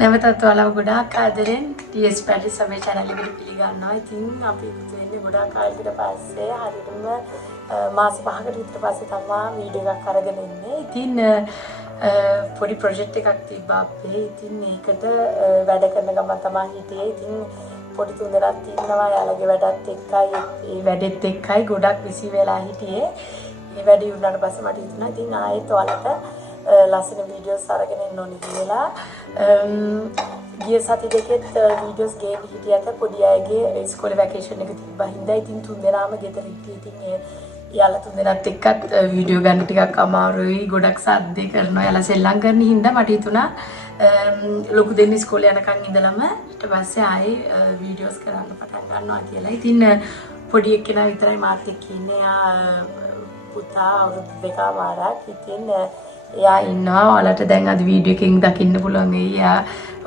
නැවතත් ඔයාලව ගොඩාක් ආදරෙන් DS Paris අපේ channel එකට පිළිගන්නවා. ඉතින් අපි ඉන්නේ ගොඩාක් කාලයකට පස්සේ හරියටම මාස 5කට විතර පස්සේ තමයි වීඩියෝ එකක් අරගෙන ඉන්නේ. ඉතින් පොඩි ප්‍රොජෙක්ට් එකක් තිබ්බා අපේ. ඉතින් මේකට වැඩ කරන ගමන් තමයි හිටියේ. ඉතින් පොඩි තුන්දෙනාක් ඉන්නවා. යාළුවගේ වැඩත් එක්කයි ඒ වැඩෙත් එක්කයි ගොඩක් බිසි වෙලා හිටියේ. මේ වැඩේ වුණාට පස්සේ මට හිතුණා ඉතින් ආයෙත් ඔයාලට ලස්සන වීඩියෝස් අරගෙන එන්න ඕනේ කියලා. ගිය සති දෙකෙත් වීඩියෝස් ගේන්න හිටියට පොඩි අයගේ ඉස්කෝලේ වැකේෂන් එක තිබ්බා හින්දා ඉතින් තුන්දෙනාම ගෙදර හිටියේ. ඉතින් යාළුවා තුන්දෙනාත් එක්කත් වීඩියෝ ගන්න ටිකක් අමාරුයි. ගොඩක් සද්දේ කරනවා. යාළුවා සෙල්ලම් කරන හින්දා මට හිතුණා ලොකු දෙන්න ඉස්කෝලේ යනකන් ඉඳලම ඊට පස්සේ ආයේ වීඩියෝස් කරන්න පටන් ගන්නවා කියලා. ඉතින් පොඩි එක්කෙනා විතරයි මාත් එක්ක ඉන්නේ. පුතා අවුරුදු දෙකමාරක්. ඉතින් එයා ඉන්නවා. ඔයාලට දැන් අද වීඩියෝ එකකින් දකින්න පුළුවන්. එයා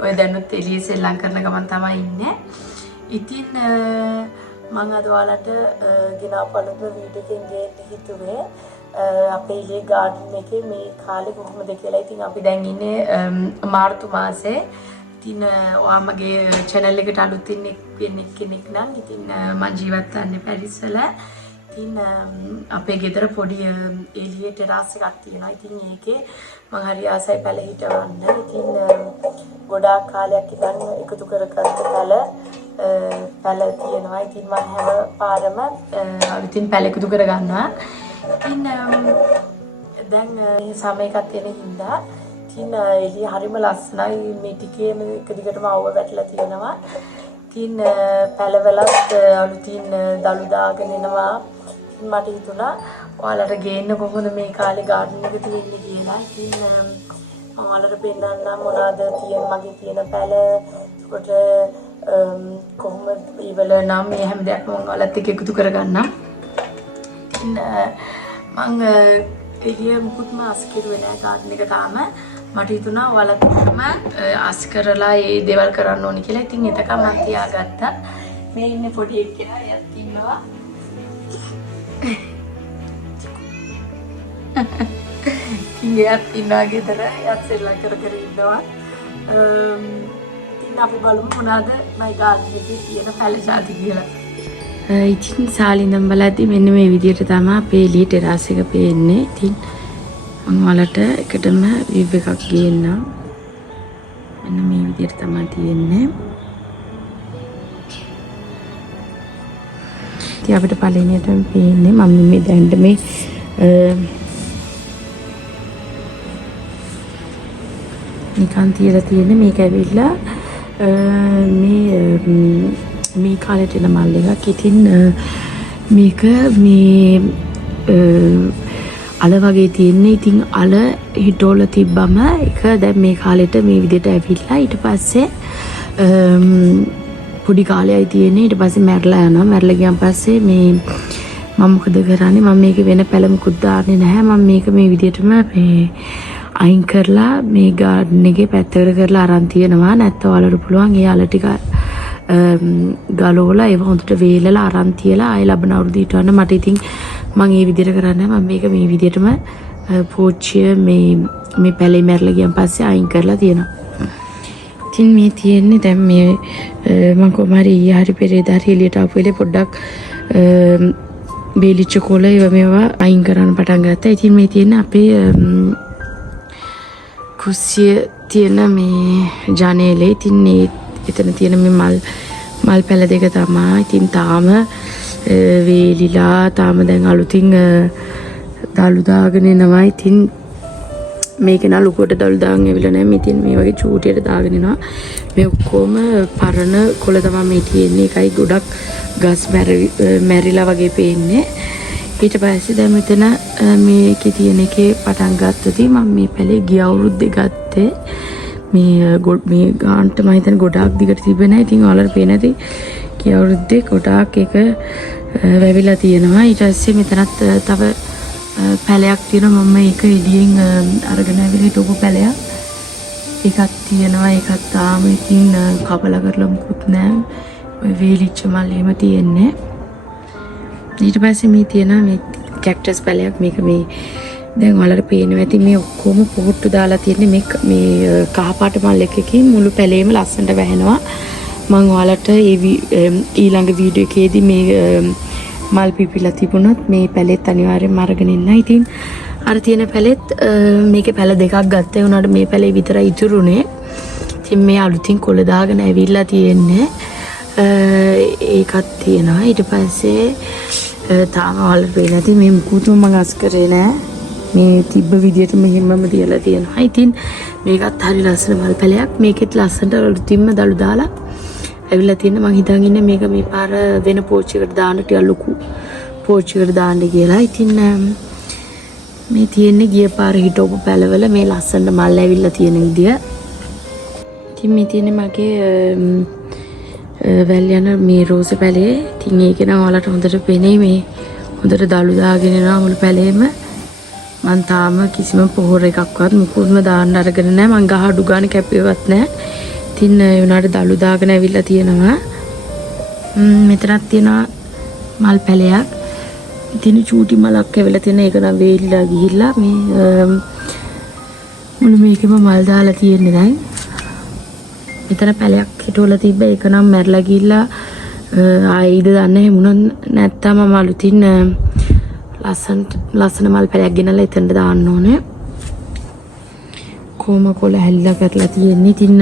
ඔය දැනුත් එළියේ සෙල්ලම් කරන ගමන් තමයි ඉන්නේ. ඉතින් මම අද ඔයාලට ගෙනාපු අලුත් වීඩියෝ එකකින් ගේන්න හිතුවේ අපේ ඊයේ ගාඩන් එකේ මේ කාලේ කොහොමද කියලා. ඉතින් අපි දැන් ඉන්නේ මාර්තු මාසේ. ඉතින් ඔයා මගේ channel එකට අලුත් ඉන්නේ කෙනෙක් නම් ඉතින් මම ජීවත් වෙන්නේ පැරිස් වල. ඉතින් අපේ ගෙදර පොඩි එළියේ ටෙරාස් එකක් තියෙනවා. ඉතින් ඒකේ මම හරි ආසයි පැල හිටවන්න. ඉතින් ගොඩාක් කාලයක් ඉඳන් එකතු කරගත්ත පැල තියෙනවා. ඉතින් මම හැම පාරම ඉතින් පැල එකතු කරගන්නවා. ඉතින් දැන් සමයකත් තියෙන හින්දා ඉතින් එළිය හරිම ලස්සනයි. මේ ටිකේම එක දිගටම අවුව වැටලා තියෙනවා. ඉතින් පැලවලත් අලුතින් දළු දාගෙන එනවා. මට හිතුණා ඔයාලට ගේන්න කොහොමද මේ කාලේ ගාඩන් එක තියෙන්නේ කියලා. ඉතින් මම ඔයාලට පෙන්නන්නම් මොනවාද මගේ තියෙන පැල. ඒකට කොහොමද ඊවල නම් මේ හැම දෙයක්ම මම ඔයාලත් එක්ක එකතු කරගන්නම්. ඉතින් මම එළිය මුකුත්ම අස් කිරුවේ නැහැ ගාඩන් එක තාම. මට හිතුණා ඔයාලටම අස් කරලා මේ දේවල් කරන්න ඕනේ කියලා. ඉතින් එතකම මම තියාගත්තා. මේ ඉන්නේ පොඩි එක්කෙනා යත් ඉන්නවා. ඉංගියත් ඉන්නවා ගෙදර. යත් සෙල්ලම් කර ඉන්නවා. ඉතින් අපි බලමු මොනවාද මයි ගාඩන් එකේ තියෙන පැල ජාති කියලා. ඉතින් සාලින්දම් බලද්දි මෙන්න මේ විදිහට තමයි අපේ එළියේ ටෙරාස් එක පේන්නේ. ඉතින් මම ඔයාලට එකටම විව් එකක් ගේන්නම්. මෙන්න මේ විදිහට තමයි තියෙන්නේ. ඉතින් අපිට පළවෙනියටම පේන්නේ මම මේ දැන් මේ නිකන් තියලා තියෙන්නේ. මේක ඇවිල්ලා මේ කාලේට එන මල් එකක්. ඉතින් මේක මේ අල වගේ තියෙන්නේ. ඉතින් අල හිටෝල තිබ්බම එක දැන් මේ කාලෙට මේ විදිහට ඇවිල්ලා ඊට පස්සේ පොඩි කාලයයි තියෙන්නේ. ඊට පස්සේ මැරලා යනවා. මැරලා ගියන් පස්සේ මේ මම මොකද කරන්නේ මම මේක වෙන පැල මුකුත් දාන්නේ නැහැ. මම මේක මේ විදිහටම මේ අයින් කරලා මේ ගාඩන් එකේ පැත්තකට කරලා අරන් තියනවා. නැත්නම් ඔයාලට පුළුවන් ඒ අල ටික ගලවලා ඒව හොඳට වේලලා අරන් තියලා ආයෙ ලබන අවුරුදු ඊටවන්න. මට ඉතින් මම මේ විදිහට කරන්නේ මම මේක මේ විදිහටම පෝච්චිය මේ පැලේ මැරලා ගියන් පස්සේ අයින් කරලා තියෙනවා. ඉතින් මේ තියෙන්නේ දැන් මේ මම කොහමරි ඊයේ හරි පෙරේදා හරි එළියට ආපු වෙලේ පොඩ්ඩක් බේලිච්ච කොළ මේවා අයින් කරන්න පටන් ගත්තා. ඉතින් මේ තියෙන්නේ අපේ කුස්සිය තියෙන මේ ජනේලේ. ඉතින් එතන තියෙන මේ මල් පැල දෙක තමයි. ඉතින් තාම වේලිලා තාම දැන් අලුතින් දළු දාගෙන එනවා. ඉතින් මේක නා ලොකුවට දළු දාගෙන ඇවිල්ලා නැහැ. මෙතින් මේ වගේ චූටියට දාගෙන එනවා. මේ ඔක්කොම පරණ කොළ තමයි මේ තියෙන්නේ. ඒකයි ගොඩක් ගස් මැරිලා වගේ පේන්නේ. ඊට පස්සේ දැන් මෙතන මේකේ තියෙන එකේ පටන් ගත්තොතින් මම මේ පැලේ ගිය අවුරුද්දේ ගත්තේ. මේ ගාන්ට මම හිතන්නේ ගොඩාක් දිගට තිබෙන්නේ නැහැ. ඉතින් ඔයාලට පේන ඇති ගිය අවුරුද්දේ ගොඩාක් එක වැවිලා තියෙනවා. ඊට පස්සේ මෙතනත් තව පැලයක් තියෙනවා. මම ඒක එළියෙන් අරගෙන ආවිලා හිටපු පැලයක්. ඒකක් තියෙනවා. ඒකත් තාම ඉතින් කපලා කරලා මුකුත් නැහැ. ඔය වේලිච්ච මල් එහෙම තියෙන්නේ. ඊට පස්සේ මේ තියෙනවා මේ කැක්ටස් පැලයක්. මේක මේ දැන් ඔයාලට පේනවා ඇති මේ ඔක්කොම පොහොට්ටු දාලා තියෙන්නේ මේ කහපාට මල් එකකින් මුළු පැලේම ලස්සනට වැහෙනවා. මම ඔයාලට ඊළඟ වීඩියෝ එකේදී මේ මල් පිපිලා තිබුණොත් මේ පැලෙත් අනිවාර්යෙන්ම අරගෙන ඉන්න. ඉතින් අර තියෙන පැලෙත් මේකේ පැල දෙකක් ගත්තා වුණාට මේ පැලේ විතරයි ඉතුරුනේ. ඉතින් මේ අලුතින් කොළ දාගෙන ඇවිල්ලා තියෙන්නේ. ඒකත් තියෙනවා. ඊට පස්සේ තාම ඔයාලට පේන්නේ නැති මේ මුකුත් මම අස් කරේ නෑ. මේ තිබ්බ විදියට මෙහෙමම තියලා තියෙනවා. ඉතින් මේකත් හරි ලස්සන මල් පැලයක්. මේකෙත් ලස්සනට අලුතින්ම දළු දාලා ඇවිල්ලා තියෙන. මං හිතන් ඉන්නේ මේක මේ පාර වෙන පෝච් එකකට දාන්න ටික ලොකු පෝච් එකකට දාන්න කියලා. ඉතින් මේ තියෙන්නේ ගිය පාර හිටවපු පැලවල මේ ලස්සන මල් ඇවිල්ලා තියෙන විදිය. ඉතින් මේ තියෙන්නේ මගේ වැල් යන මේ රෝස පැලේ. ඉතින් ඒක නම් ඔයාලට හොඳට පේනේ මේ හොඳට දළු දාගෙන යනවා මුළු පැලේම. මං තාම කිසිම පොහොර එකක්වත් මුකුත්ම දාන්න අරගෙන නැහැ. මං ගහ අඩු ගන්න කැපුවේවත් නැහැ. ඉතින් ඒ උනාට දළු දාගෙන ඇවිල්ලා තියෙනවා. මෙතනක් තියෙනවා මල් පැලයක්. ඉතින් චූටි මලක් ඇවිල්ලා තියෙන එක නම් වේලිලා ගිහිල්ලා මේ මුළු මේකෙම මල් දාලා තියෙන්නේ දැන්. මෙතන පැලයක් හිටවලා තිබ්බ ඒක නම් මැරලා ගිහිල්ලා ආයිද දන්නේ හැමුණා නැත්තම් මම අලුතින් ලස්සන මල් පැලයක් ගෙනල්ලා එතනට දාන්න ඕනේ. කොම කොළ හැල්ලා කරලා තියෙන්නේ. ඉතින්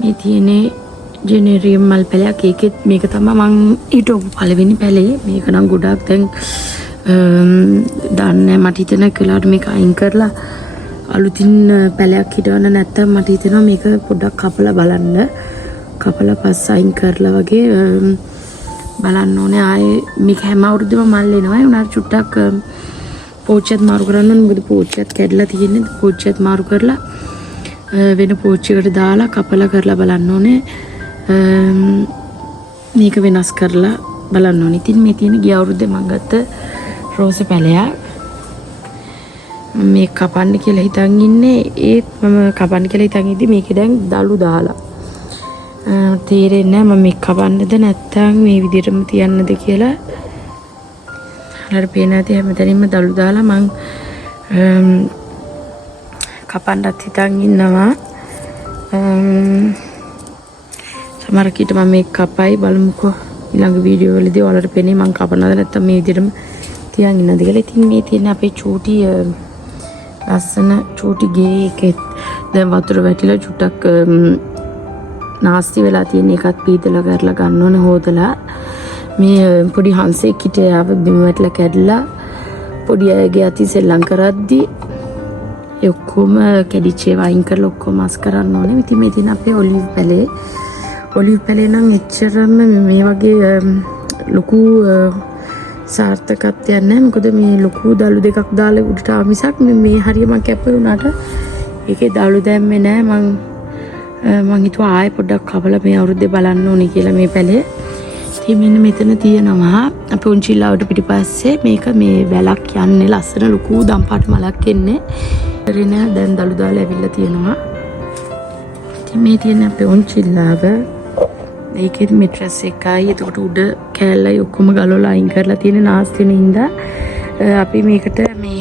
මේ තියෙන්නේ ජෙනේරියම් මල් පැලයක්. ඒකෙත් මේක තමයි මං හිටවපු පළවෙනි පැලේ. මේක නම් ගොඩක් දැන් දාන්නේ මට හිතෙන කලාවට මේක අයින් කරලා අලුතින් පැලයක් හිටවන්න නැත්තම් මට හිතෙනවා මේක පොඩ්ඩක් කපලා බලන්න. කපලා පස්ස අයින් කරලා වගේ බලන්න ඕනේ. ආයේ මේක හැම අවුරුද්දම මල් එනවා. ඒ උනාට චුට්ටක් පෝච්චියත් මාරු කරන්න ඕනේ. මොකද පෝච්චියත් කැඩලා තියෙන්නේ. පෝච්චියත් මාරු කරලා වෙන පෝච්චියකට දාලා කපලා කරලා බලන්න ඕනේ. මේක වෙනස් කරලා බලන්න ඕනේ. ඉතින් මේ තියෙන ගිය අවුරුද්දේ මම ගත්ත රෝස පැලයක්. මේ කපන්න කියලා හිතන් ඉන්නේ. ඒත් මම කපන්න කියලා හිතන් ඉද්දි මේකේ දැන් දළු දාලා තේරෙන්නේ නැහැ මම මේක කපන්නද නැත්නම් මේ විදිහටම තියන්නද කියලා. හරියට පේන ඇති හැමතැනින්ම දළු දාලා මං කපන්නත් හිතන් ඉන්නවා. සමහර කීට මම මේක කපයි බලමුකෝ ඊළඟ වීඩියෝ වලදී ඔයාලට පේන්නේ මං කපනවද නැත්නම් මේ විදිහටම තියන් ඉන්නද කියලා. ඉතින් මේ තියෙන අපේ චූටි ලස්සන චූටි ගේ එකෙත් දැන් වතුර වැටිලා චුට්ටක් නාස්ති වෙලා තියෙන එකත් පීතලා කරලා ගන්න ඕනේ හොදලා. මේ පොඩි හංසෙක් හිටියා බිම වැටලා කැඩලා පොඩි අයගේ අති සෙල්ලම් කරද්දි ඒ ඔක්කොම කැඩිච්ච ඒවා අයින් කරලා ඔක්කොම අස් කරන්න ඕනේ. ඉතින් මේ තියෙන අපේ ඔලිව් පැලේ. ඔලිව් පැලේ නම් එච්චරම මේ වගේ ලොකු සාර්ථකත්වයක් නැහැ. මොකද මේ ලොකු දළු දෙකක් දාලා උඩට ආව මිසක් මේ හරියම කැපුවේ උනාට ඒකේ දළු දැම්මේ නැහැ. මං හිතුවා ආයෙ පොඩ්ඩක් කපලා මේ අවුරුද්දේ බලන්න ඕනේ කියලා මේ පැලේ. ඉතින් මෙන්න මෙතන තියෙනවා අපේ උන්චිල්ලාවට පිටිපස්සේ මේක මේ වැලක් යන්නේ ලස්සන ලොකු දම්පාට මලක් එන්නේ. රෙන දැන් දළු දාලා ඇවිල්ලා තියෙනවා. ඉතින් මේ තියෙන අපේ උන්චිල්ලාව ඒකෙත් මෙට්‍රස් එකයි එතකොට උඩ කෑල්ලයි ඔක්කොම ගලවලා අයින් කරලා තියෙන නාස්ති නින්දා අපි මේකට මේ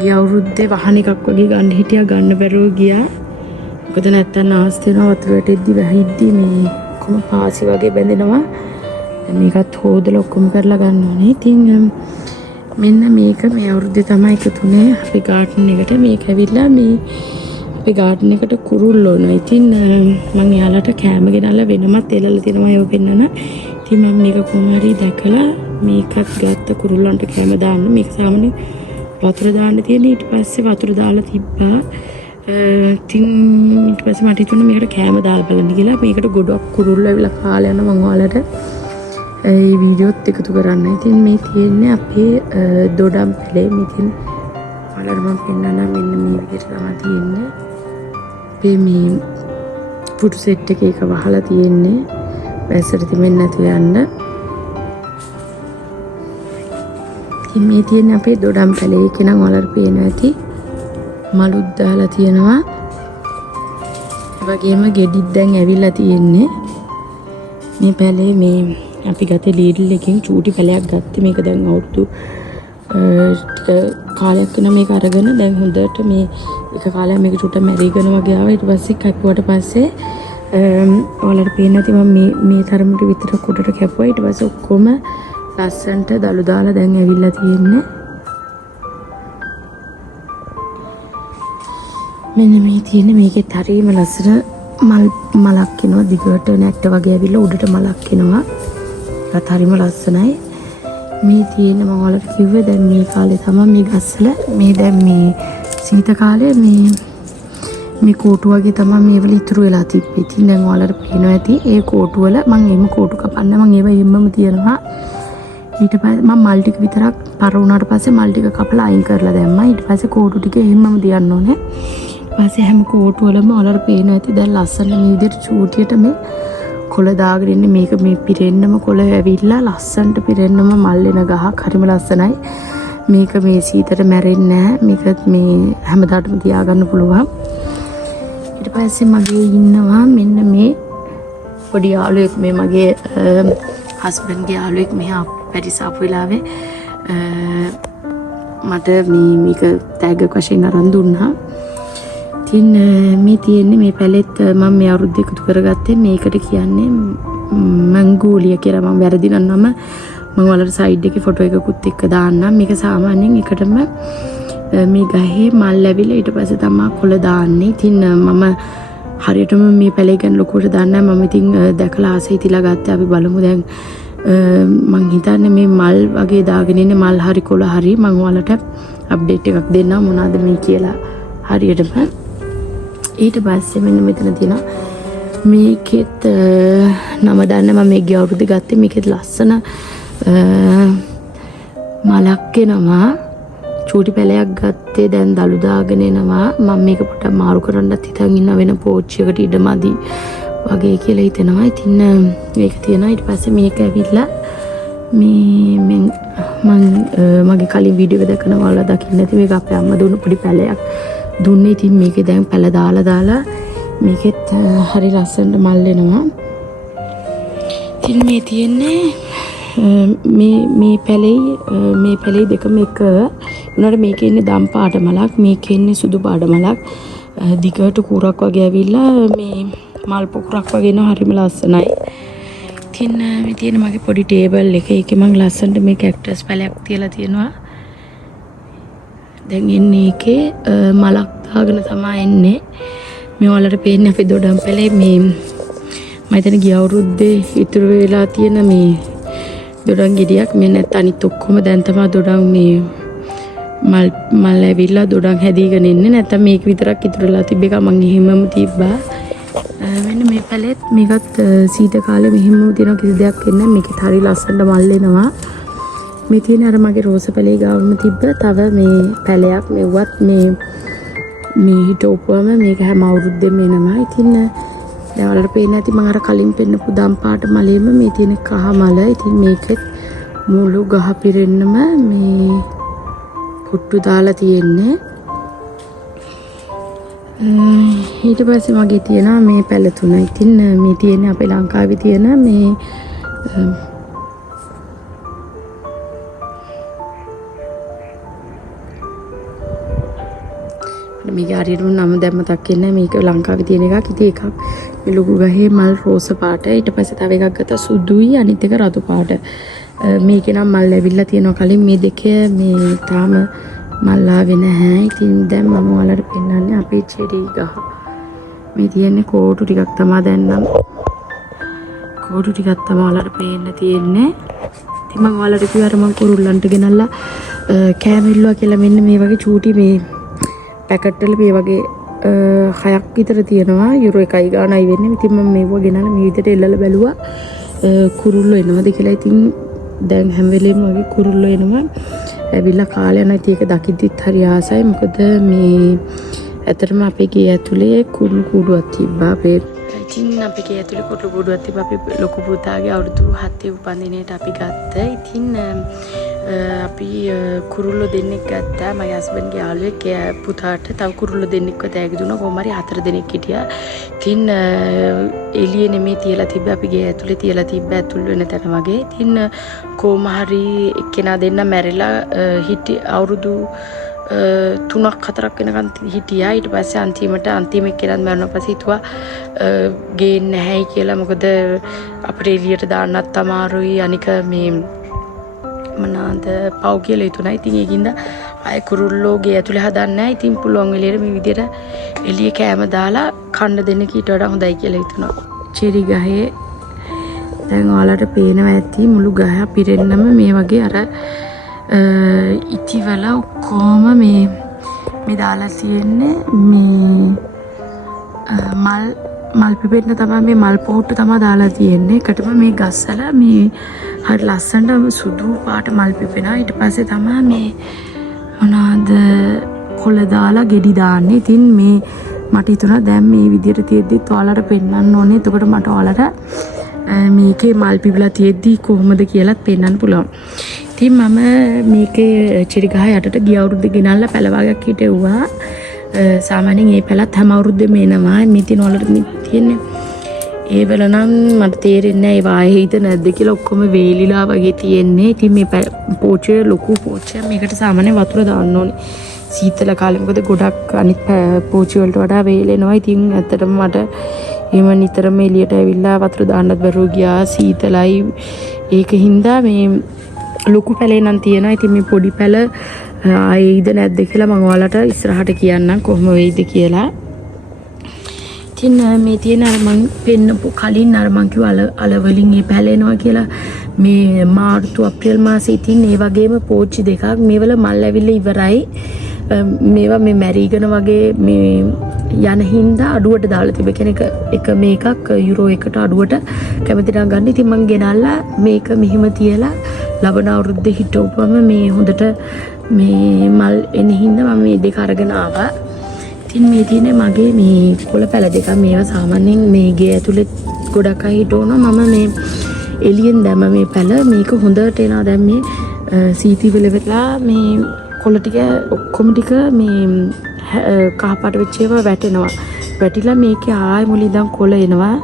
ගිය අවුරුද්දේ වහන එකක් වගේ ගන්න හිටියා ගන්න බැරුව ගියා. මොකද නැත්තම් නාස්ති වෙනවා වතුර වැටෙද්දි වැහිද්දි මේ ඔක්කොම පාසි වගේ බැඳෙනවා. මේකත් හොදලා ඔක්කොම කරලා ගන්න ඕනේ. ඉතින් මෙන්න මේක මේ අවුරුද්දේ තමයි එකතුනේ අපේ ගාඩන් එකට. මේක ඇවිල්ලා මේ අපේ ගාඩන් එකට කුරුල්ලෝ නෝ. ඉතින් මම එයාලට කෑම ගෙනල්ලා වෙනමත් එලලා තියෙනවා ඒව පෙන්නන. ඉතින් මම මේක කොහොම හරි දැකලා මේකත් ගත්ත කුරුල්ලන්ට කෑම දාන්න. මේක සාමාන්‍ය වතුර දාන්න තියෙන. ඊට පස්සේ වතුර දාලා තිබ්බා. ඉතින් ඊට පස්සේ මට හිතුණා මේකට කෑම දාලා බලන්න කියලා. මේකට ගොඩක් කුරුල්ලෝ ඇවිල්ලා කාලා යනවා. මම ඔයාලට මේ වීඩියෝත් එකතු කරන්න. ඉතින් මේ තියෙන්නේ අපේ දොඩම් පැලේ. මේ තියෙන ඔයාලට මම පෙන්නන්න මෙන්න මේ විදිහට තමයි තියෙන්නේ. අපේ මේ ෆුට් සෙට් එකේ එක වහලා තියෙන්නේ. වැස්සට තිබෙන්නේ නැතුව යන්න. ඉතින් මේ තියෙන්නේ අපේ දොඩම් පැලේ. ඒක නම් ඔයාලට පේනවා ඇති. මලුත් දාලා තියෙනවා. ඒ වගේම ගෙඩිත් දැන් ඇවිල්ලා තියෙන්නේ. මේ පැලේ මේ අපි ගත්තේ ලීඩල් එකෙන් චූටි පැලයක් ගත්තේ. මේක දැන් අවුරුදු කාලයක් වෙන මේක අරගෙන දැන් හොඳට මේ එක කාලයක් මේක චුට්ට මැරිගෙන වගේ ආවා. ඊට පස්සේ කැපුවට පස්සේ ඔයාලට පේන්න ඇති මම මේ තරමට විතර කුඩට කැපුවා. ඊට පස්සේ ඔක්කොම ලස්සන්ට දළු දාලා දැන් ඇවිල්ලා තියෙන්නේ. මෙන්න මේ තියෙන්නේ මේකෙත් හරියම ලස්සන මලක් එනවා. දිගට නැට්ට වගේ ඇවිල්ලා උඩට මලක් එනවා. ඒත් හරියම ලස්සනයි. මේ තියෙන මම ඔයාලට කිව්වේ දැන් මේ කාලේ තමයි මේ ගස්වල මේ දැන් මේ සීත කාලේ මේ කෝටු වගේ තමයි මේවල ඉතුරු වෙලා තිබ්බේ. ඉතින් දැන් ඔයාලට පේනවා ඇති ඒ කෝටු වල මම එහෙම කෝටු කපන්න මම ඒව එහෙමම තියනවා. ඊට පස්සේ මම මල් ටික විතරක් පර වුණාට පස්සේ මල් ටික කපලා අයින් කරලා දැම්මා. ඊට පස්සේ කෝටු ටික එහෙමම තියන්න ඕනේ. ඊට පස්සේ හැම කෝටු වලම ඔයාලට පේනවා ඇති දැන් ලස්සන මේ විදිහට චූටියට මේ කොළ දාගෙන ඉන්නේ. මේක මේ පිරෙන්නම කොළ ඇවිල්ලා ලස්සනට පිරෙන්නම මල් වෙන ගහක් හරිම ලස්සනයි. මේක මේ සීතට මැරෙන්නේ නැහැ. මේක මේ හැමදාටම තියාගන්න පුළුවන්. ඊට පස්සේ මගේ ඉන්නවා මෙන්න මේ පොඩි යාළුවෙක් මේ මගේ හස්බන්ඩ්ගේ යාළුවෙක් මෙහා පැරිස් ආපු වෙලාවේ මට මේක තෑග්ගක් වශයෙන් අරන් දුන්නා. ඉතින් මේ තියෙන්නේ මේ පැලෙත් මම මේ අවුරුද්ද එකතු කරගත්තේ මේකට කියන්නේ මංගෝලිය කියලා. මම වැරදි නම් මම ඔයාලට සයිඩ් එකේ ෆොටෝ එකකුත් එක්ක දාන්නම්. මේක සාමාන්‍යයෙන් එකටම මේ ගහේ මල් ලැබිලා ඊට පස්සේ තමයි කොළ දාන්නේ. ඉතින් මම හරියටම මේ පැලේ ගැන ලොකුවට දන්නේ නැහැ. මම ඉතින් දැකලා ආසයි තියලා ගත්තා. අපි බලමු දැන් මං හිතන්නේ මේ මල් වගේ දාගෙන ඉන්නේ මල් හරි කොළ හරි. මම ඔයාලට අප්ඩේට් එකක් දෙන්නම් මොනවද මේ කියලා හරියටම. ඊට පස්සේ මෙන්න මෙතන තියෙනවා මේකෙත් නම දන්න මම මේ ගිය අවුරුද්දේ ගත්තේ. මේකෙත් ලස්සන මලක් එනවා. චූටි පැලයක් ගත්තේ දැන් දළු දාගෙන එනවා. මම මේක පොඩ්ඩක් මාරු කරන්නත් හිතන් ඉන්න වෙන පෝච්චියකට ඉඩමදි වගේ කියලා හිතෙනවා. ඉතින් මේක තියෙනවා. ඊට පස්සේ මේක ඇවිල්ලා මේ මගේ කලින් වීඩියෝ එක දැකන ඔයාලා දකින්න ඇති. මේක අපේ අම්මා දුන්න පොඩි පැලයක් දුන්නේ. ඉතින් මේකේ දැන් පැල දාලා මේකෙත් හරි ලස්සනට මල් එනවා. ඉතින් මේ තියෙන්නේ මේ පැලේ දෙකම එක උනාට මේකේ ඉන්නේ දම් පාට මලක්, මේකේ ඉන්නේ සුදු පාට මලක්. දිගට කුරක් වගේ ඇවිල්ලා මේ මල් පොකුරක් වගේ එනවා. හරිම ලස්සනයි. ඉතින් මේ තියෙන මගේ පොඩි ටේබල් එක. ඒකේ මම ලස්සනට මේ කැක්ටස් පැලයක් තියලා තියෙනවා. දැන් එන්නේ ඒකේ මලක් දාගෙන තමයි එන්නේ. මේ ඔයාලට පේන්නේ අපේ දොඩම් පැලේ මේ මම හිතන්නේ ගිය අවුරුද්දේ ඉතුරු වෙලා තියෙන මේ දොඩම් ගෙඩියක්. මේ නැත්නම් අනිත් ඔක්කොම දැන් තමයි දොඩම් මේ මල් ඇවිල්ලා දොඩම් හැදීගෙන ඉන්නේ. නැත්නම් මේක විතරක් ඉතුරු වෙලා තිබ්බ එක මම එහෙමම තිබ්බා. මෙන්න මේ පැලෙත් මේකත් සීත කාලේ මෙහෙමම තියෙනවා. කිසි දෙයක් වෙන්නේ නැහැ. මේකත් හරි ලස්සනට මල් එනවා. මේ තියෙන අර මගේ රෝස පැලේ ගාවම තිබ්බ තව මේ පැලයක් මෙව්වත් මේ හිටවපුවම මේක හැම අවුරුද්දෙම එනවා. ඉතින් දැන් ඔයාලට පේන්න ඇති මම අර කලින් පෙන්නපු දම් පාට මලෙම මේ තියෙන කහ මල. ඉතින් මේකෙත් මුළු ගහ පිරෙන්නම මේ කුට්ටු දාලා තියෙන්නේ. ඊට පස්සේ මගේ තියෙනවා මේ පැල තුන. ඉතින් මේ තියෙන්නේ අපේ ලංකාවේ තියෙන මේ මේක හරියටම නම දැන් මතක් වෙන්නේ මේක ලංකාවේ තියෙන එකක්. ඉතින් එකක් මේ ලොකු ගහේ මල් රෝස පාට. ඊට පස්සේ තව එකක් ගත්තා සුදුයි, අනිත් එක රතු පාට. මේකේ නම් මල් ලැබිලා තියෙනවා කලින්. මේ දෙකේ මේ තාම මල් ආවේ නැහැ. ඉතින් දැන් මම ඔයාලට පෙන්නන්නේ අපේ චෙරි ගහ. මේ තියෙන්නේ කෝටු ටිකක් තමයි දැන් නම්. කෝටු ටිකක් තමයි ඔයාලට පේන්න තියෙන්නේ. ඉතින් මම ඔයාලට කිව්වා මම කුරුල්ලන්ට ගෙනල්ලා කෑමෙල්ලුවා කියලා මෙන්න මේ වගේ චූටි මේ පැකට් වල මේ වගේ 6ක් විතර තියෙනවා. යුරෝ 1යි ගානයි වෙන්නේ. ඉතින් මම මේව ගෙනල්ලා මේ විදිහට එල්ලලා බැලුවා කුරුල්ලෝ එනවද කියලා. ඉතින් දැන් හැම වෙලේම වගේ කුරුල්ලෝ එනවා. ඇවිල්ලා කාලය නැති එක දකිද්දිත් හරි ආසයි. මොකද මේ ඇත්තටම අපේ ගේ ඇතුලේ කුරුළු කූඩුවක් තිබ්බා. ඉතින් අපේ ගේ ඇතුලේ කුරුළු කූඩුවක් තිබ්බා. අපේ ලොකු පුතාගේ අවුරුදු 7 උපන්දිනේට අපි ගත්තා. ඉතින් අපි කුරුල්ලෝ දෙන්නෙක් ගත්තා. මගේ හස්බන්ඩ්ගේ යාළුවෙක් පුතාට තව කුරුල්ලෝ දෙන්නෙක්ව තෑගි දුන්නා. කොහොම හරි 4 දෙනෙක් හිටියා. ඉතින් එළියේ නෙමෙයි තියලා තිබ්බේ. අපි ගේ ඇතුලේ තියලා තිබ්බ ඇතුල් වෙන තැන වගේ. ඉතින් කොහොම හරි එක්කෙනා දෙන්න මැරිලා හිටි අවුරුදු 3ක් 4ක් වෙනකන් හිටියා. ඊට පස්සේ අන්තිම එක්කෙනාත් මරණ පස්සේ හිතුවා ගේන්නේ නැහැයි කියලා. මොකද අපිට එළියට දාන්නත් අමාරුයි. අනික මේ මොනවාද පව් කියලා හිතුණා. ඉතින් ඒකින්ද අය කුරුල්ලෝ ගේ ඇතුලේ හදන්නේ නැහැ. ඉතින් පුළුවන් වෙලෙට මේ විදිහට එළියේ කෑම දාලා කන්න දෙන්න කීට වඩා හොඳයි කියලා හිතුණා. චෙරි ගහේ දැන් ඔයාලට පේනවා ඇති මුළු ගහ පිරෙන්නම මේ වගේ අර ඉතිවල ඔක්කොම මේ දාලා තියෙන්නේ මේ මල් පිපෙන්න තමයි මේ මල් පොහොට්ට තමයි දාලා තියෙන්නේ. එකටම මේ ගස්වල මේ හරි ලස්සනට සුදු පාට මල් පිපෙනවා. ඊට පස්සේ තමයි මේ මොනවාද කොළ දාලා ගෙඩි දාන්නේ. ඉතින් මේ මට හිතුණා දැන් මේ විදිහට තියෙද්දිත් ඔයාලට පෙන්වන්න ඕනේ. එතකොට මට ඔයාලට මේකේ මල් පිපිලා තියෙද්දි කොහොමද කියලාත් පෙන්වන්න පුළුවන්. ඉතින් මම මේකේ චෙරි ගහ යටට ගිය අවුරුද්දේ ගෙනල්ලා පැල වගේක් හිටෙව්වා. සාමාන්‍යයෙන් මේ පැලත් හැම අවුරුද්දෙම එනවා. මිතින් වලට තියෙන්නේ. ඒ වෙල නම් මට තේරෙන්නේ නැහැ ඒ වායේද නැද්ද කියලා. ඔක්කොම වේලිලා වගේ තියෙන්නේ. ඉතින් මේ පෝච්චිය ලොකු පෝච්චියක්. මේකට සාමාන්‍යයෙන් වතුර දාන්න ඕනේ. සීතල කාලේ මොකද ගොඩක් අනිත් පෝච්චි වලට වඩා වේලෙනවා. ඉතින් ඇත්තටම මට එහෙම නිතරම එළියට ඇවිල්ලා වතුර දාන්නත් බැරුව ගියා. සීතලයි. ඒකින්ද මේ ලොකු පැලේ නම් තියෙනවා. ඉතින් මේ පොඩි පැල ආයේද නැද්ද කියලා මම ඔයාලට ඉස්සරහට කියන්නම් කොහොම වෙයිද කියලා. ඉතින් මේ තියෙන අර මං පෙන්නපු කලින් අර මං කිව්ව අල වලින් මේ පැලෙනවා කියලා මේ මාර්තු අප්‍රේල් මාසේ. ඉතින් ඒ වගේම පෝච්චි දෙකක් මේවල මල් ඇවිල්ලා ඉවරයි. මේවා මේ මැරිගෙන වගේ මේ යන හින්දා අඩුවට දාලා තිබෙ කෙනෙක් එක මේකක් යුරෝ 1ට අඩුවට කැමති නම් ගන්න. ඉතින් මං ගෙනල්ලා මේක මෙහිම තියලා ලබන අවුරුද්දේ හිටවපුවම මේ හොඳට මේ මල් එන හින්දා මම මේ දෙක අරගෙන ආවා. ඉතින් මේ තියෙන්නේ මගේ මේ කොළ පැල දෙක. මේවා සාමාන්‍යයෙන් මේ ගේ ඇතුලේ ගොඩක් අය හිටවනවා. මම මේ එළියෙන් දැම්ම මේ පැල මේක හොඳට එනවා. දැන් මේ සීති වෙලෙලා මේ කොළ ටික ඔක්කොම ටික මේ කහපාට වෙච්ච ඒවා වැටෙනවා. වැටිලා මේකේ ආයෙ මුල ඉඳන් කොළ එනවා.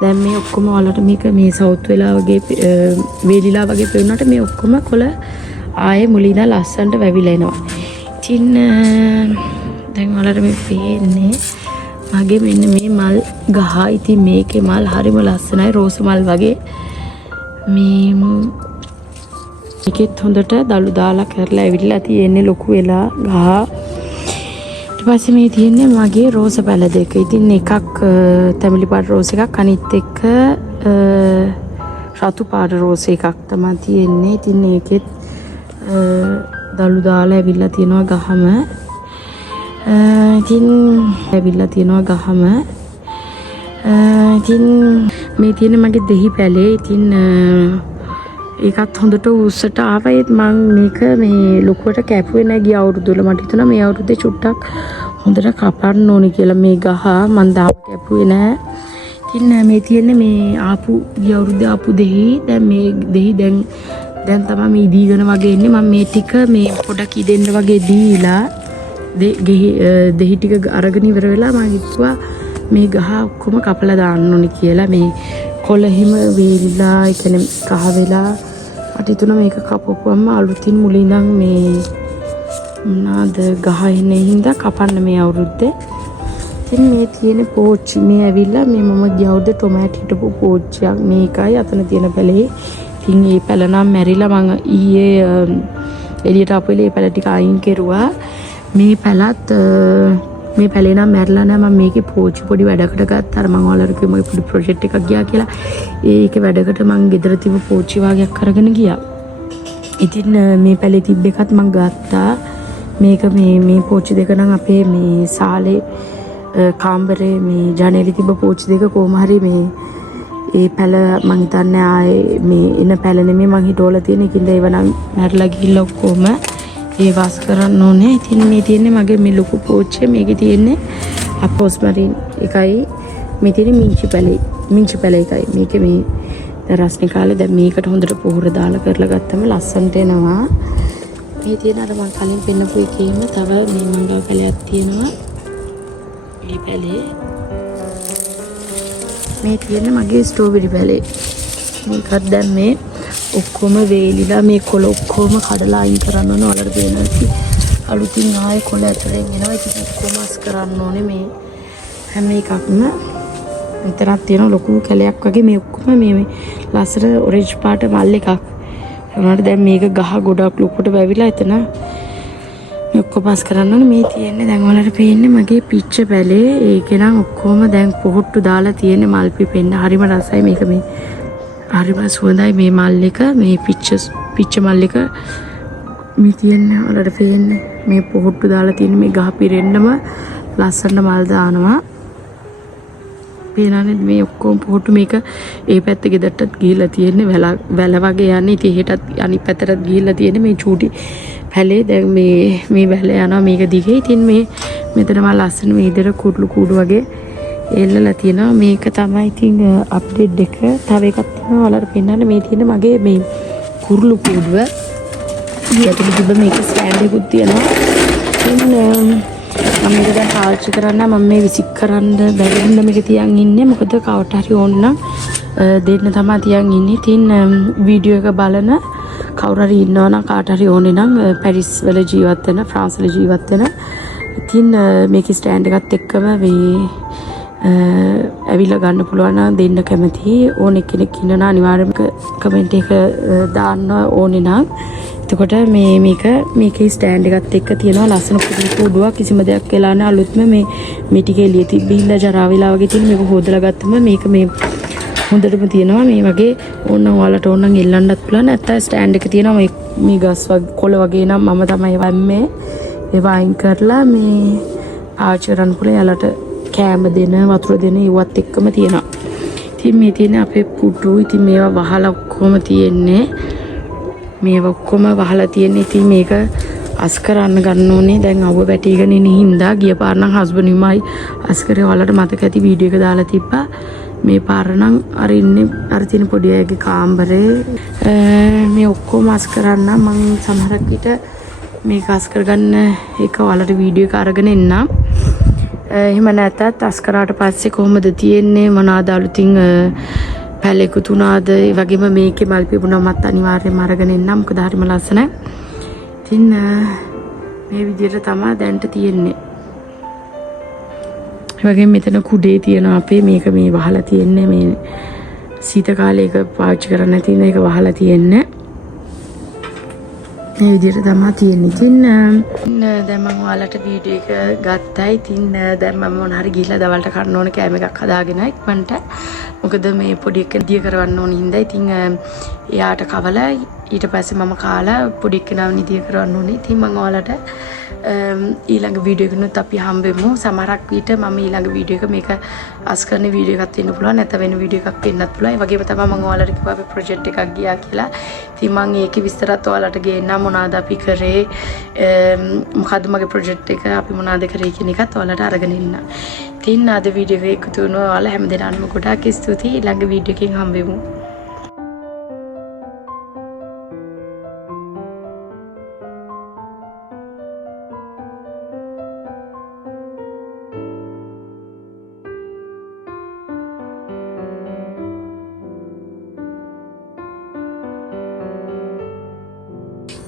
දැන් මේ ඔක්කොම වලට මේක මේ සවුත් වෙලා වගේ වේලිලා වගේ පෙවුනට මේ ඔක්කොම කොළ ආයෙ මුල ඉඳන් ලස්සනට වැවිලා එනවා. ඉතින් දැන් වලට මේ පේන්නේ මගේ මෙන්න මේ මල් ගහ. ඉතින් මේකේ මල් හරිම ලස්සනයි රෝස මල් වගේ. මේකෙත් හොඳට දළු දාලා කරලා ඇවිල්ලා තියෙන්නේ ලොකු වෙලා ගහ. ඊට පස්සේ මේ තියෙන්නේ මගේ රෝස පැල දෙක. ඉතින් එකක් තැඹිලි පාට රෝස එකක් අනිත් එක රතු පාට රෝස එකක් තමයි තියෙන්නේ. ඉතින් ඒකෙත් දළු දාලා ඇවිල්ලා තියෙනවා ගහම. ඉතින් ඇවිල්ලා තියෙනවා ගහම. ඉතින් මේ තියෙන්නේ මගේ දෙහි පැලේ. ඉතින් ඒකත් හොඳට උස්සට ආවා. ඒත් මම මේක මේ ලොකුවට කැපුවේ නැහැ ගිය අවුරුදු වල. මට හිතුණා මේ අවුරුද්දේ චුට්ටක් හොඳට කපන්න ඕනේ කියලා මේ ගහ මම දාම කැපුවේ නැහැ. ඉතින් මේ තියෙන්නේ මේ ආපු ගිය අවුරුද්දේ ආපු දෙහි. දැන් මේ දෙහි දැන් තමයි මේ දීගෙන වගේ ඉන්නේ. මම මේ ටික මේ පොඩක් ඉදෙන්න වගේ දීලා දෙහි ටික අරගෙන ඉවර වෙලා මම හිතුවා මේ ගහ ඔක්කොම කපලා දාන්න ඕනේ කියලා. මේ කොළ හිම වේලිලා ඒ කියන්නේ කහ වෙලා මට හිතුණා මේක කපපුවම අලුතින් මුලින්දන් මේ මොනවාද ගහ එන්නේ හින්දා කපන්න මේ අවුරුද්දේ. ඉතින් මේ තියෙන පෝච්චි මේ ඇවිල්ලා මේ මම ගිය අවුරුද්දේ ටොමැටි හිටපු පෝච්චියක් මේකයි අතන තියෙන පැලේ. ඉතින් මේ පැල නම් මැරිලා මම ඊයේ එළියට ආපු වෙලේ පැල ටික අයින් කෙරුවා. මේ පැලත් මේ පැලේ නම් මැරලා නැහැ. මම මේකේ පෝච්චි පොඩි වැඩකට ගත්තා. අර මම ඔයාලට කිව්වා මගේ පොඩි ප්‍රොජෙක්ට් එකක් ගියා කියලා. ඒකේ වැඩකට මම ගෙදර තිබ්බ පෝච්චි වගේක් අරගෙන ගියා. ඉතින් මේ පැලේ තිබ්බ එකත් මම ගත්තා. මේක මේ පෝච්චි දෙක නම් අපේ මේ සාලේ කාමරේ මේ ජනේලෙ තිබ්බ පෝච්චි දෙක කොහොම හරි මේ ඒ පැල මං හිතන්නේ ආයේ මේ එන පැල නෙමෙයි මං හිටවල තියෙන. ඒකින්ද ඒව නම් මැරලා ගිහිල්ලා ඔක්කොම ඒ වාස් කරන්න ඕනේ. ඉතින් මේ තියෙන්නේ මගේ මේ ලොකු පෝච්චිය. මේකේ තියෙන්නේ අපෝස්මරින් එකයි. මේ තියෙන්නේ මිංචි පැල එකයි. මේකේ මේ රස්නේ කාලේ දැන් මේකට හොඳට පොහොර දාලා කරලා ගත්තම ලස්සනට එනවා. මේ තියෙන අර මං කලින් පෙන්නපු එකේම තව මේ මංගල පැලයක් තියෙනවා. මේ පැලේ මේ තියෙන්නේ මගේ ස්ට්‍රෝබෙරි පැලේ. මේකත් දැන් මේ ඔක්කොම වේලිලා මේ කොළ ඔක්කොම කඩලා අයින් කරන්න ඕන. ඔයාලට පේනවා අලුතින් ආයේ කොළ ඇතුලෙන් එනවා. ඉතින් ඔක්කොම අස් කරන්න ඕනේ මේ හැම එකක්ම. මෙතනක් තියෙන ලොකු කැලයක් වගේ මේ ඔක්කොම මේ ලස්සන ඔරෙන්ජ් පාට මල් එකක්. ඒනට දැන් මේක ගහ ගොඩක් ලොකුට වැවිලා එතන මේ ඔක්කොම අස් කරන්න ඕනේ. මේ තියෙන්නේ දැන් ඔයාලට පේන්නේ මගේ පිච්ච පැලේ. ඒකේ නම් ඔක්කොම දැන් පොහොට්ටු දාලා තියෙන්නේ මල් පිපෙන්න. හරිම රසයි මේක මේ. හරිම සුවඳයි මේ මල් එක. මේ පිච්ච මල් එක මේ තියෙන්නේ ඔයාලට පේන්නේ මේ පොහොට්ටු දාලා තියෙන මේ ගහ පිරෙන්නම ලස්සන මල් දානවා. පේනනේ මේ ඔක්කොම පොහොට්ටු මේක ඒ පැත්ත ගෙදරටත් ගිහිල්ලා තියෙන්නේ වැල වගේ යන්නේ. ඉතින් එහෙටත් අනිත් පැත්තටත් ගිහිල්ලා තියෙන්නේ මේ චූටි පැලේ. දැන් මේ වැල යනවා මේක දිගේ. ඉතින් මේ මෙතන මම ලස්සන මේ විදිහට කුඩු කුඩු වගේ එල්ලලා තියෙනවා. මේක තමයි ඉතින් අප්ඩේට් එක. තව එකක් තියෙනවා ඔයාලට පෙන්නන්න. මේ තියෙන මගේ මේ කුරුළු කූඩුව. ඊටු තිබ්බ මේක ස්ටෑන්ඩ් එකකුත් තියෙනවා. ඉතින් මම මේක දැන් පාවිච්චි කරන්න මම මේ විසික් කරන්න බැරිඳ මේක තියන් ඉන්නේ. මොකද කවට හරි ඕන නම් දෙන්න තමයි තියන් ඉන්නේ. ඉතින් වීඩියෝ එක බලන කවුරු හරි ඉන්නවා නම් කාට හරි ඕනේ නම් පැරිස් වල ජීවත් වෙන ෆ්‍රාන්ස් වල ජීවත් වෙන ඉතින් මේකේ ස්ටෑන්ඩ් එකත් එක්කම මේ ඇවිල්ලා ගන්න පුළුවන් නම් දෙන්න කැමතියි. ඕන කෙනෙක් ඉන්නවා අනිවාර්යයෙන්ම කමෙන්ට් එක දාන්න ඕනේ නම්. එතකොට මේකේ ස්ටෑන්ඩ් එකත් එක්ක තියෙනවා ලස්සන කුඩුවක්. කිසිම දෙයක් වෙලා නැහැ. අලුත්ම මේ ටික එළිය තිබිලා ජරා වෙලා වගේ තියෙන මේක හොදලා ගත්තම මේක මේ හොඳටම තියෙනවා. මේ වගේ ඕනනම් ඔයාලට ඕනනම් එල්ලන්නත් පුළුවන්. නැත්නම් ස්ටෑන්ඩ් එක තියෙනවා මේ ගස් වගේ කොළ වගේ නම් මම තමයි වම්මේ ඒවා අයින් කරලා මේ පාවිච්චි කරන්න පුළුවන්. යාලට කෑම දෙන වතුර දෙන ඒවත් එක්කම තියෙනවා. ඉතින් මේ තියෙන අපේ පුටු. ඉතින් මේවා වහලා ඔක්කොම තියෙන්නේ. මේවා ඔක්කොම වහලා තියෙන්නේ. ඉතින් මේක අස් කරන්න ගන්න ඕනේ. දැන් අවුව වැටිගෙන ඉන්න හින්දා ගිය පාර නම් හස්බන්ඩ්මයි අස් කරේ. ඔයාලට මතක ඇති වීඩියෝ එක දාලා තිබ්බා. මේ පාර නම් අර ඉන්නේ අර තියෙන පොඩි අයගේ කාමරේ. මේ ඔක්කොම අස් කරන්න මම සමහරක් විට මේක අස් කරගන්න එක ඔයාලට වීඩියෝ එක අරගෙන එන්නම්. එහෙම නැත්නම් අස් කරාට පස්සේ කොහොමද තියෙන්නේ මොනවාද අලුතින් පැලෙකු තුනාද ඒ වගේම මේකේ මල් පිපුණාමත් අනිවාර්යයෙන්ම අරගෙන එන්නම්. මොකද හරිම ලස්සනයි. ඉතින් මේ විදිහට තමයි දැන්ට තියෙන්නේ. ඒ වගේම මෙතන කුඩේ තියෙනවා අපේ මේක මේ වහලා තියෙන්නේ මේ සීත කාලේක පාවිච්චි කරන්න නැති මේක වහලා තියෙන්නේ. මේ විදිහට තමයි තියෙන්නේ. ඉතින් දැන් මම ඔයාලට වීඩියෝ එක ගත්තා. ඉතින් දැන් මම මොන හරි ගිහිල්ලා දවල්ට කන්න ඕන කෑම එකක් හදාගෙන ඉක්මනට. මොකද මේ පොඩි එකෙන් දිය කරවන්න ඕන හින්දා. ඉතින් එයාට කවලා ඊට පස්සේ මම කාලා පොඩි එකේනව නිදිය කරවන්න ඕනේ. ඉතින් මම ඔයාලට ඊළඟ වීඩියෝ එකනොත් අපි හම්බෙමු. සමහරක් විට මම ඊළඟ වීඩියෝ එක මේක අස් කරන වීඩියෝ එකක් වෙන්න පුළුවන්. නැත්නම් වෙන වීඩියෝ එකක් වෙන්නත් පුළුවන්. ඒ වගේම තමයි මම ඔයාලට කිව්වා අපි ප්‍රොජෙක්ට් එකක් ගියා කියලා. ඉතින් මම ඒකේ විස්තරات ඔයාලට ගේන්නම්. මොනවාද අපි කරේ මොකද්ද මගේ ප්‍රොජෙක්ට් එක අපි මොනවාද කරේ කියන එකත් ඔයාලට අරගෙන ඉන්න. ඉතින් අද වීඩියෝ එක එකතු වෙනවා. ඔයාලා හැමදෙනාටම ගොඩාක් ස්තුතියි. ඊළඟ වීඩියෝ එකකින් හම්බෙමු.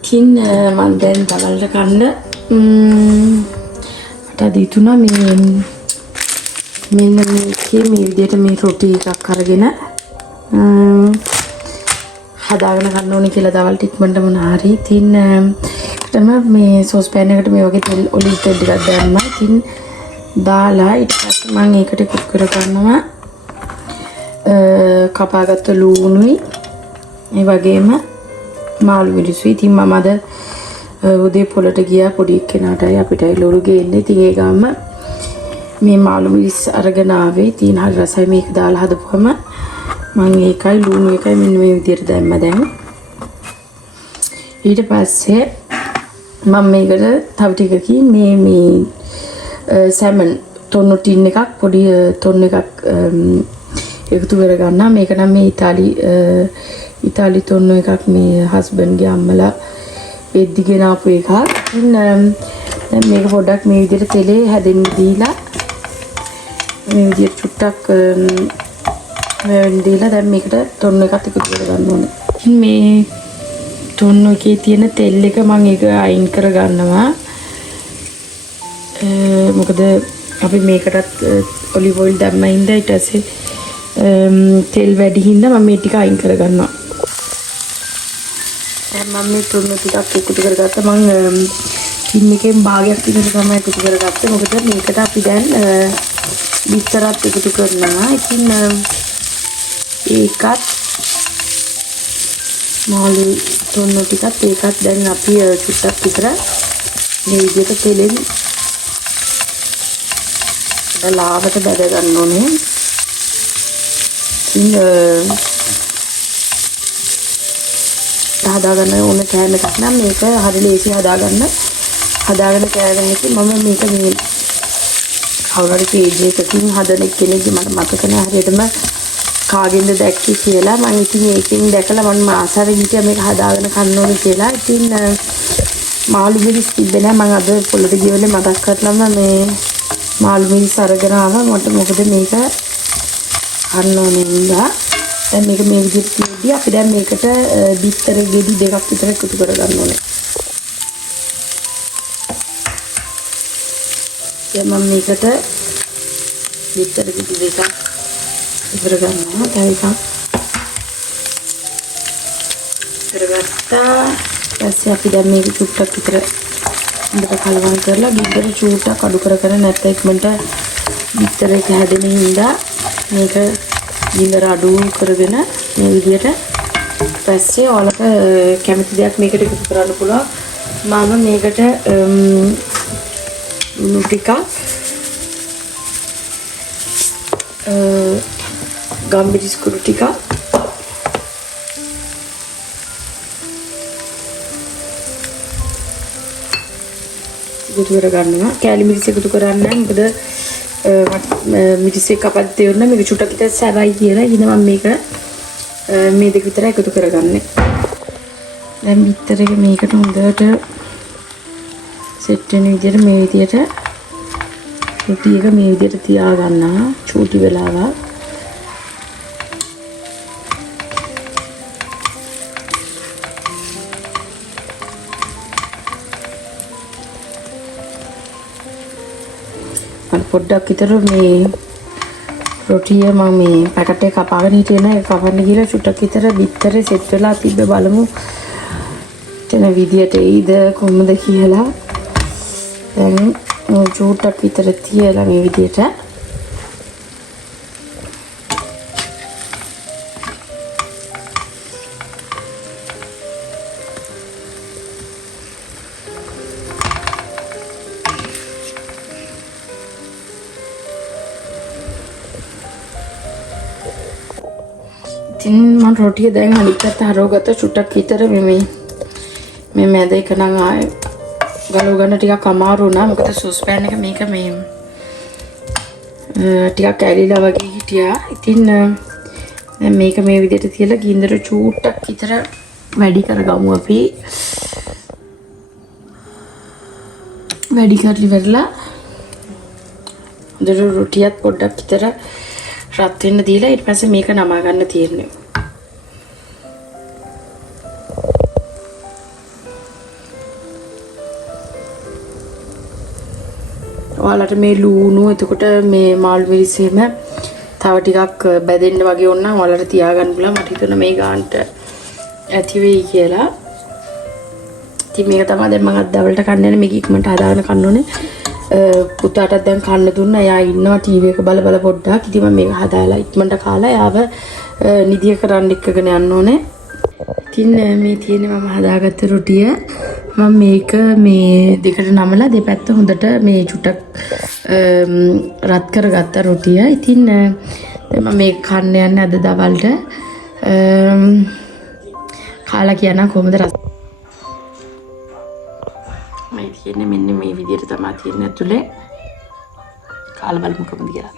ඉතින් මම දැන් දවල්ට කන්න මට දීතුණා මෙන්න මේකේ මේ විදිහට මේ රොටි එකක් අරගෙන හදාගෙන ගන්න ඕනේ කියලා දවල්ට ඉක්මනට මොන හරි. ඉතින් තමයි මේ සෝස් පෑන් එකට මේ වගේ තෙල් ඔලිව් තෙල් ටිකක් දැම්මා. ඉතින් දාලා ඊට පස්සේ මම ඒකට එකතු කර ගන්නවා කපාගත්ත ලූණුයි ඒ වගේම මාළු මිරිසුයි. ඉතින් මම අද උදේ පොළට ගියා පොඩි කෙනාටයි අපිටයි ලොරු ගේන්නේ. ඉතින් ඒ ගාම මේ මාළු මිරිස් අරගෙන ආවේ. ඉතින් හරි රසයි මේක දාලා හදපුවම මම ඒකයි ලුණු එකයි මෙන්න මේ විදිහට දැම්මා දැන්. ඊට පස්සේ මම මේකට තව ටිකකින් මේ සැමන් තොන්න ටින් එකක් පොඩි තොන්න එකක් එකතු කරගන්නවා. මේක නම් මේ ඉතාලි තොන්න එකක් මේ හස්බන්ඩ්ගේ අම්මලා එද්දිගෙන ආපු එකක්. ඉතින් දැන් මේක පොඩ්ඩක් මේ විදිහට තෙලේ හැදෙන්න දීලා මේ විදිහට චුට්ටක් දීලා දැන් මේකට තොන්න එකත් එකතු කරගන්න ඕනේ. මේ තොන්න එකේ තියෙන තෙල් එක මම ඒක අයින් කරගන්නවා. මොකද අපි මේකටත් ඔලිව් ඔයිල් දැම්මා හින්දා ඊට පස්සේ තෙල් වැඩි හින්දා මම මේ ටික අයින් කරගන්නවා. දැන් මම මේ තුන ටිකක් එකතු කරගත්තා. මම ටින් එකෙන් භාගයක් විතර තමයි එකතු කරගත්තේ. මොකද මේකට අපි දැන් බිත්තරත් එකතු කරනවා. ඉතින් ඒකත් මාළු තුන ටිකත් ඒකත් දැන් අපි චුට්ටක් විතර මේ විදිහට තෙලෙන් ලාවට බැද ගන්න ඕනේ. ඉතින් හදාගන්න ඕන කෑම එකක් නම් මේක හරි ලේසි හදාගෙන කෑවෙන එක මම මේක මේ කවුරු හරි පේජ් එකකින් හදන කෙනෙක්ගේ මට මතක නෑ හරියටම කාගෙන්ද දැක්කේ කියලා. මම ඉතින් ඒකෙන් දැකලා මම ආසාවෙන් හිටියා මේක හදාගෙන කන්න ඕනේ කියලා. ඉතින් මාළු මිරිස් තිබ්බේ නෑ. මම අද පොළට ගියවලේ මතක් කරලම මේ මාළු මිරිස් අරගෙන ආවා. මට මොකද මේක කන්න ඕනේ නේද? දැන් මේක මේ විදිහට තියදී අපි දැන් මේකට බිත්තර ගෙඩි දෙකක් විතර එකතු කරගන්න ඕනේ. දැන් මම මේකට බිත්තර ගෙඩි දෙකක් ඉවර ගන්නවා. තව එකක් කරගත්තා. ඊපස්සේ අපි දැන් මේක චුට්ටක් විතර හොඳට කලවම් කරලා බිත්තර චූට්ටක් අඩු කර නැත්නම් ඉක්මනට බිත්තර එක හැදෙන හින්දා මේක ගින්දර අඩු කරගෙන මේ විදිහට පස්සේ ඔයාලට කැමති දෙයක් මේකට එකතු කරන්න පුළුවන්. මම මේකට ටිකක් ගම්මිරිස් කුඩු ටිකක් එකතු කරගන්නවා. කෑලි මිරිස් එකතු කරන්නේ නැහැ. මොකද මිරිස් එක කපද්දී තේරුණා මේක චුට්ටක් විතර සැරයි කියලා. ඉතින් මම මේක මේ දෙක විතර එකතු කරගන්නේ. දැන් බිත්තර එක මේකට හොඳට සෙට් වෙන විදිහට මේ විදිහට රොටි එක මේ විදිහට තියා ගන්නවා චූටි වෙලාවක්. පොඩ්ඩක් විතර මේ රොටිය මම මේ පැකට් එක කපාගෙන හිටියේ නෑ. ඒක කපන්න ගිහලා චුට්ටක් විතර බිත්තරේ සෙට් වෙලා තිබ්බ බලමු එතන විදියට එයිද කොහොමද කියලා. දැන් චුට්ටක් විතර තියලා මේ විදියට මම රොටිය දැන් අනිත් පැත්ත හරවගත්ත චුට්ටක් විතර මේ මැද එක නම් ආයේ ගලව ගන්න ටිකක් අමාරු වුණා. මොකද සෝස් පෑන් එක මේක මේ ටිකක් ඇලිලා වගේ හිටියා. ඉතින් දැන් මේක මේ විදිහට තියලා ගින්දර චුට්ටක් විතර වැඩි කරගමු අපි. වැඩි කරලි ඉවරලා දරු රොටියත් පොඩ්ඩක් විතර රත් වෙන්න දීලා ඊට පස්සේ මේක නමා ගන්න තියෙන්නේ. ඔයාලට මේ ලුණු එතකොට මේ මාළු මිරිස් එහෙම තව ටිකක් බැදෙන්න වගේ වුණා නම් ඔයාලට තියාගන්න පුළුවන්. මට හිතුණා මේ ගානට ඇති වෙයි කියලා. ඉතින් මේක තමයි දැන් මම අද දවල්ට කන්න යන්නේ. මේක ඉක්මනට හදාගෙන කන්න ඕනේ. පුතාටත් දැන් කන්න දුන්නා. එයා ඉන්නවා ටීවී එක බල පොඩ්ඩක්. ඉතින් මම මේක හදාලා ඉක්මනට කාලා එයාව නිදිය කරන්න එක්කගෙන යන්න ඕනේ. ඉතින් මේ තියෙන්නේ මම හදාගත්ත රොටිය. මම මේක මේ දෙකට නමලා දෙපැත්ත හොඳට මේ චුට්ටක් රත් කරගත්ත රොටිය. ඉතින් මම මේක කන්න යන්නේ අද දවල්ට. කාලා කියනවා කොහොමද රස. මේ තියෙන්නේ මෙන්න මේ විදිහට තමයි තියෙන්නේ ඇතුලේ. කාලා බලමු කොහොමද කියලා.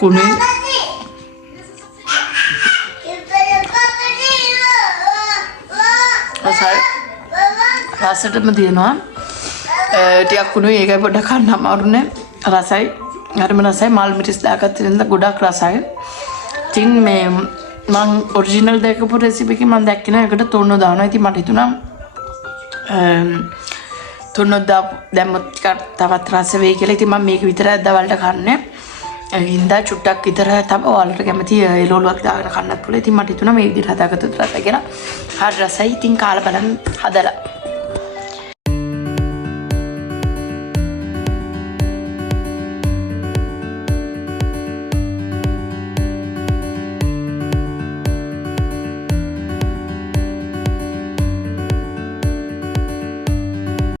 කුණේ රසටම තියෙනවා. ටිකක් කුණුයි ඒකයි පොඩ්ඩක් කන්න අමාරුනේ. රසයි. හරිම රසයි. මාළු මිරිස් දාගත්ත ඉඳන් ගොඩක් රසයි. ඉතින් මේ මං ඔරිජිනල් දැකපු රෙසිපි එකේ මම දැක්කේ නෑ ඒකට තුන්න දානවා. ඉතින් මට හිතුණා තුන්න දැම්මොත් ටිකක් තවත් රස වෙයි කියලා. ඉතින් මම මේක විතරක් දවල්ට කන්නේ. ඉඳා චුට්ටක් විතර තමයි ඔයාලට කැමති එළවලුවක් දාගෙන කන්නත් පුළුවන්. ඉතින් මට හිතුණා මේ විදිහට හදාගත්තොත් රසයි කියලා. හරි රසයි. ඉතින් කාලා බලන්න හදලා